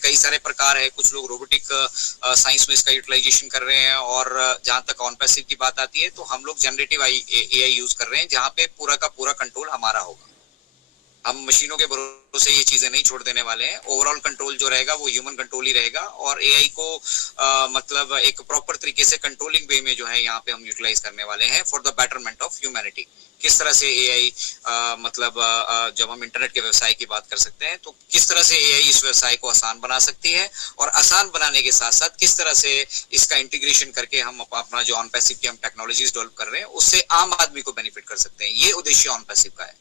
कई सारे प्रकार है, कुछ लोग रोबोटिक साइंस में इसका यूटिलाइजेशन कर रहे हैं, और जहां तक ऑन पैसिव की बात आती है तो हम लोग जनरेटिव एआई यूज कर रहे हैं, जहां पे पूरा का पूरा कंट्रोल हमारा होगा। हम मशीनों के भरोसे ये चीजें नहीं छोड़ देने वाले हैं। ओवरऑल कंट्रोल जो रहेगा वो ह्यूमन कंट्रोल ही रहेगा, और एआई को मतलब एक प्रॉपर तरीके से कंट्रोलिंग वे में जो है यहाँ पे हम यूटिलाइज करने वाले हैं for the betterment of humanity. किस तरह से एआई मतलब जब हम इंटरनेट के व्यवसाय की बात कर सकते हैं तो किस तरह से एआई इस व्यवसाय को आसान बना सकती है, और आसान बनाने के साथ साथ किस तरह से इसका इंटीग्रेशन करके हम अपना जो ऑन पैसिव की हम टेक्नोलॉजीज डेवलप कर रहे हैं उससे आम आदमी को बेनिफिट कर सकते हैं। ये उद्देश्य ऑन पैसिव का है।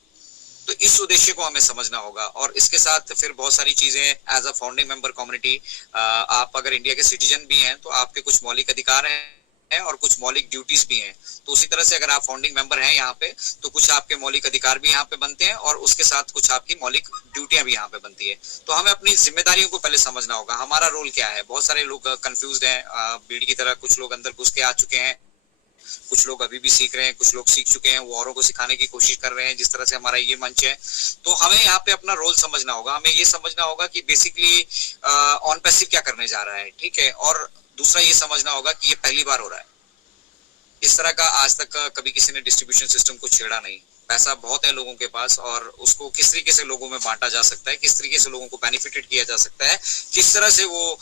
तो इस उद्देश्य को हमें समझना होगा, और इसके साथ फिर बहुत सारी चीजें as a founding member community, आप अगर इंडिया के सिटीजन भी हैं तो आपके कुछ मौलिक अधिकार हैं और कुछ मौलिक ड्यूटीज भी हैं। तो उसी तरह से अगर आप फाउंडिंग मेंबर हैं यहाँ पे तो कुछ आपके मौलिक अधिकार भी यहाँ पे बनते हैं, और उसके साथ कुछ आपकी मौलिक ड्यूटियां भी यहाँ पे बनती है। तो हमें अपनी जिम्मेदारियों को पहले समझना होगा, हमारा रोल क्या है। बहुत सारे लोग कंफ्यूज हैं, भीड़ की तरह कुछ लोग अंदर घुस के आ चुके हैं, कुछ लोग अभी भी सीख रहे हैं, कुछ लोग सीख चुके हैं, वो औरों को सिखाने की कोशिश कर रहे हैं, जिस तरह से हमारा ये मंच है। तो हमें यहाँ पे अपना रोल समझना होगा, हमें ये समझना होगा कि बेसिकली ऑन पैसिव क्या करने जा रहा है, ठीक है। और दूसरा ये समझना होगा कि ये पहली बार हो रहा है, इस तरह का आज तक कभी किसी ने डिस्ट्रीब्यूशन सिस्टम को छेड़ा नहीं। पैसा बहुत है लोगों के पास, और उसको किस तरीके से लोगों में बांटा जा सकता है, किस तरीके से लोगों को बेनिफिटेड किया जा सकता है, किस तरह से वो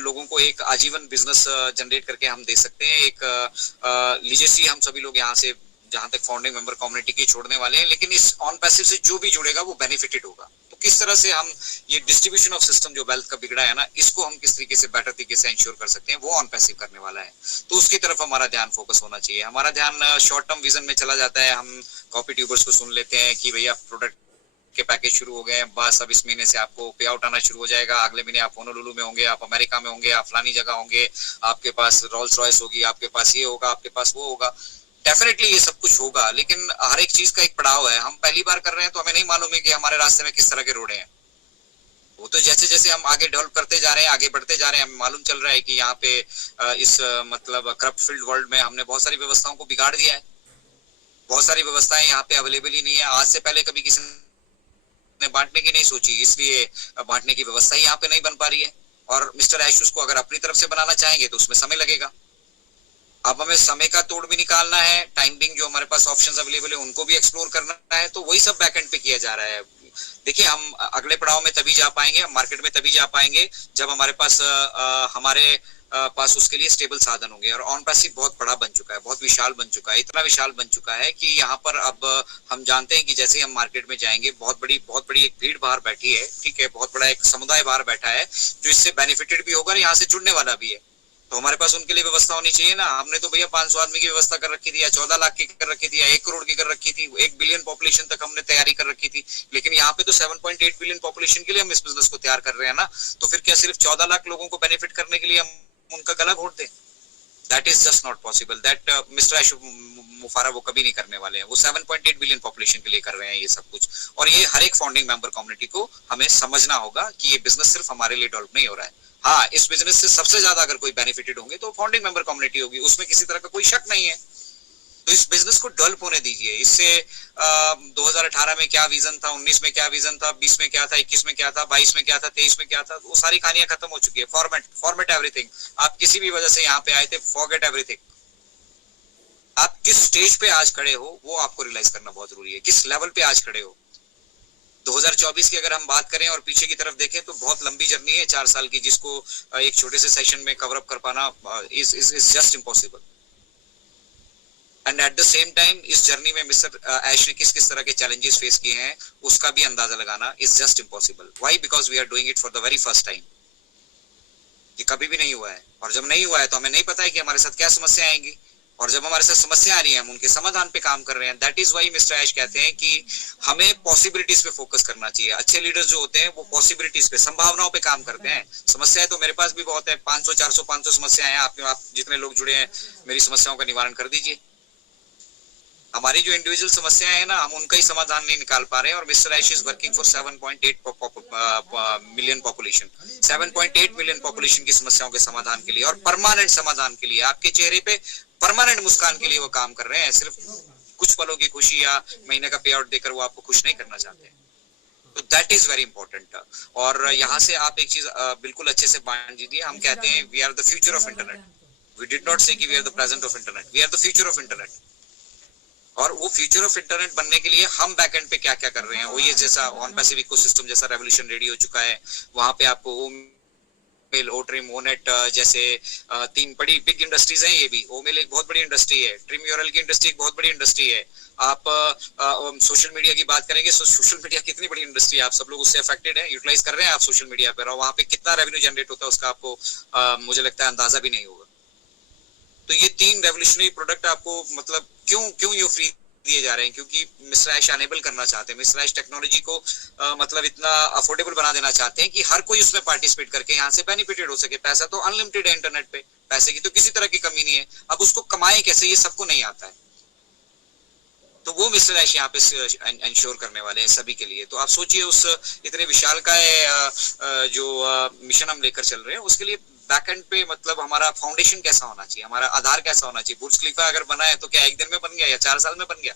लोगों को एक आजीवन बिजनेस जनरेट करके हम दे सकते हैं। एक लीजेसी हम सभी लोग यहाँ से जहां तक फाउंडिंग मेंबर कम्युनिटी की छोड़ने वाले हैं, लेकिन इस ऑन पैसिव से जो भी जुड़ेगा वो बेनिफिटेड होगा। तो किस तरह से हम ये डिस्ट्रीब्यूशन ऑफ सिस्टम जो वेल्थ का बिगड़ा है ना, इसको हम किस तरीके से बेटर तरीके से इंश्योर कर सकते हैं, वो ऑन पैसिव करने वाला है। तो उसकी तरफ हमारा ध्यान फोकस होना चाहिए। हमारा ध्यान शॉर्ट टर्म विजन में चला जाता है, हम कॉपी ट्यूबर्स को सुन लेते हैं कि भैया प्रोडक्ट के पैकेज शुरू हो गए हैं, बस अब इस महीने से आपको पे आउट आना शुरू हो जाएगा, अगले महीने आप होनोलुलु में होंगे, आप अमेरिका में होंगे, आप फलानी जगह होंगे, आपके पास रोल्स रॉयस होगी, आपके पास ये होगा, आपके पास वो होगा। डेफिनेटली ये सब कुछ होगा, लेकिन हर एक चीज का एक पड़ाव है। हम पहली बार कर रहे हैं तो हमें नहीं मालूम है कि हमारे रास्ते में किस तरह के रोड हैं। वो तो जैसे जैसे हम आगे डेवलप करते जा रहे हैं, आगे बढ़ते जा रहे हैं, हमें मालूम चल रहा है कि यहाँ पे इस मतलब करप्ट फील्ड वर्ल्ड में हमने बहुत सारी व्यवस्थाओं को बिगाड़ दिया है। बहुत सारी व्यवस्थाएं यहाँ पे अवेलेबल ही नहीं है। आज से पहले कभी किसी ने बांटने की नहीं सोची, इसलिए बांटने की व्यवस्था ही यहाँ पे नहीं बन पा रही है। और मिस्टर ऐश उसको अगर अपनी तरफ से बनाना चाहेंगे तो उसमें समय लगेगा। अब हमें समय का तोड़ भी निकालना है, टाइम बिंग जो हमारे पास ऑप्शंस अवेलेबल है उनको भी एक्सप्लोर करना है, तो वही सब बैकएंड पे किया जा रहा है। देखिए, हम अगले पड़ाव में तभी जा पाएंगे, हम मार्केट में तभी जा पाएंगे जब हमारे पास उसके लिए स्टेबल साधन होंगे। और ऑन पैसिव बहुत बड़ा बन चुका है, बहुत विशाल बन चुका है, इतना विशाल बन चुका है कि यहाँ पर अब हम जानते हैं कि जैसे ही हम मार्केट में जाएंगे बहुत बड़ी एक भीड़ बाहर बैठी है, ठीक है, बहुत बड़ा एक समुदाय बाहर बैठा है जो इससे बेनिफिटेड भी होगा और यहाँ से जुड़ने वाला भी है। तो हमारे पास उनके लिए व्यवस्था होनी चाहिए ना। हमने तो भैया 500 आदमी की व्यवस्था कर रखी थी, या 14 लाख की कर रखी थी, या 1 करोड़ की कर रखी थी, 1 बिलियन पॉपुलेशन तक हमने तैयारी कर रखी थी। लेकिन यहाँ पे तो 7.8 बिलियन पॉपुलेशन के लिए हम इस बिजनेस को तैयार कर रहे हैं ना। तो फिर क्या सिर्फ 14 लाख लोगों को बेनिफिट करने के लिए हम उनका गला घोट दें? That is just not possible. That mister Ashu मुफारा वो कभी नहीं करने वाले हैं। वो 7.8 बिलियन पॉपुलेशन के लिए कर रहे हैं ये सब कुछ। और ये हर एक फाउंडिंग मेंबर कम्युनिटी को हमें समझना होगा कि ये बिजनेस सिर्फ हमारे लिए डेवलप नहीं हो रहा है। हाँ, इस बिजनेस से सबसे ज्यादा अगर कोई बेनिफिटेड होंगे तो फाउंडिंग मेंबर कम्युनिटी होगी, उसमें किसी तरह का कोई शक नहीं है। तो इस बिजनेस को डेवलप होने दीजिए। इससे 2018 में क्या विजन था, 19 में क्या विजन था, 20 में क्या था, 21 में क्या था, 22 में क्या था, 23 में क्या था, वो सारी कहानियां खत्म हो चुकी है। Format everything. आप किसी भी वजह से यहाँ पे आए थे, फॉरगेट एवरीथिंग। आप किस स्टेज पे आज खड़े हो वो आपको रियलाइज करना बहुत जरूरी है, किस लेवल पे आज खड़े हो। 2024 की अगर हम बात करें और पीछे की तरफ देखें तो बहुत लंबी जर्नी है, 4 साल की, जिसको एक छोटे से सेशन में कवर अप कर पाना is just impossible. And at the same time इस जर्नी में मिस्टर ऐश ने किस किस तरह के चैलेंजेस फेस किए हैं उसका भी अंदाजा लगाना is just impossible. Why? Because we are doing it for the very first time. ये कभी भी नहीं हुआ है, और जब नहीं हुआ है तो हमें नहीं पता है कि हमारे साथ क्या समस्या आएंगी, और जब हमारे साथ समस्या आ रही है हम उनके समाधान पे काम कर रहे हैं। दैट इज व्हाई मिस्टर ऐश कहते हैं कि हमें पॉसिबिलिटीज पे फोकस करना चाहिए। अच्छे लीडर्स जो होते हैं वो पॉसिबिलिटीज पे, संभावनाओं पे काम करते हैं। समस्याएं तो मेरे पास भी बहुत है, 500 400 500 समस्याएं हैं। आप जितने लोग जुड़े हैं मेरी समस्याओं का निवारण कर दीजिए। हमारी जो इंडिविजुअल समस्याएं हैं ना, हम उनका ही समाधान नहीं निकाल पा रहे हैं। और mister Ash is working for 7.8 million population, 7.8 million population की समस्याओं के समाधान के लिए और परमानेंट समाधान के लिए, आपके चेहरे पे परमानेंट मुस्कान के लिए वो काम कर रहे हैं। सिर्फ कुछ पलों की खुशी या महीने का पे आउट देकर वो आपको खुश नहीं करना चाहते। तो दैट इज वेरी इंपॉर्टेंट। और यहाँ से आप एक चीज बिल्कुल अच्छे से बांट दीजिए, हम कहते हैं we are the future of internet. We did not say कि we are the present of internet, we are the future of internet. और वो फ्यूचर ऑफ इंटरनेट बनने के लिए हम बैकएंड पे क्या क्या कर रहे हैं, वो ये जैसा ऑन पैसिव इकोसिस्टम जैसा रेवोल्यूशन रेडी हो चुका है, वहां पे आपको ओमेल, ओट्रिम, ओनेट जैसे तीन बड़ी बिग इंडस्ट्रीज हैं। ये भी ओमेल एक बहुत बड़ी इंडस्ट्री है, ट्रिम यूरल की इंडस्ट्री एक बहुत बड़ी इंडस्ट्री है। आप सोशल मीडिया की बात करेंगे, सोशल मीडिया कितनी बड़ी इंडस्ट्री है, आप सब लोग उससे अफेक्टेड हैं, यूटिलाइज कर रहे हैं आप सोशल मीडिया पर, और वहां पे कितना रेवेन्यू जनरेट होता है उसका आपको मुझे लगता है अंदाजा भी नहीं होगा। तो ये तीन रेवोल्यूशनरी प्रोडक्ट आपको मतलब क्यों क्यों ये फ्री दिए जा रहे हैं, क्योंकि मिस्टर ऐश अनेबल करना चाहते हैं, मिस्टर ऐश टेक्नोलॉजी को मतलब इतना अफोर्डेबल बना देना चाहते हैं कि हर कोई उसमें पार्टिसिपेट करके यहाँ से बेनिफिटेड हो सके। पैसा तो अनलिमिटेड है इंटरनेट पे, पैसे की तो किसी तरह की कमी नहीं है, अब उसको कमाए कैसे ये सबको नहीं आता है। तो वो मिस्टर ऐश यहाँ पे इंश्योर करने वाले हैं सभी के लिए। तो आप सोचिए उस इतने विशाल का जो मिशन हम लेकर चल रहे हैं, उसके लिए बैकएंड पे मतलब हमारा फाउंडेशन कैसा होना चाहिए, हमारा आधार कैसा होना चाहिए। बुर्ज खलीफा अगर बना है तो क्या एक दिन में बन गया या 4 साल में बन गया?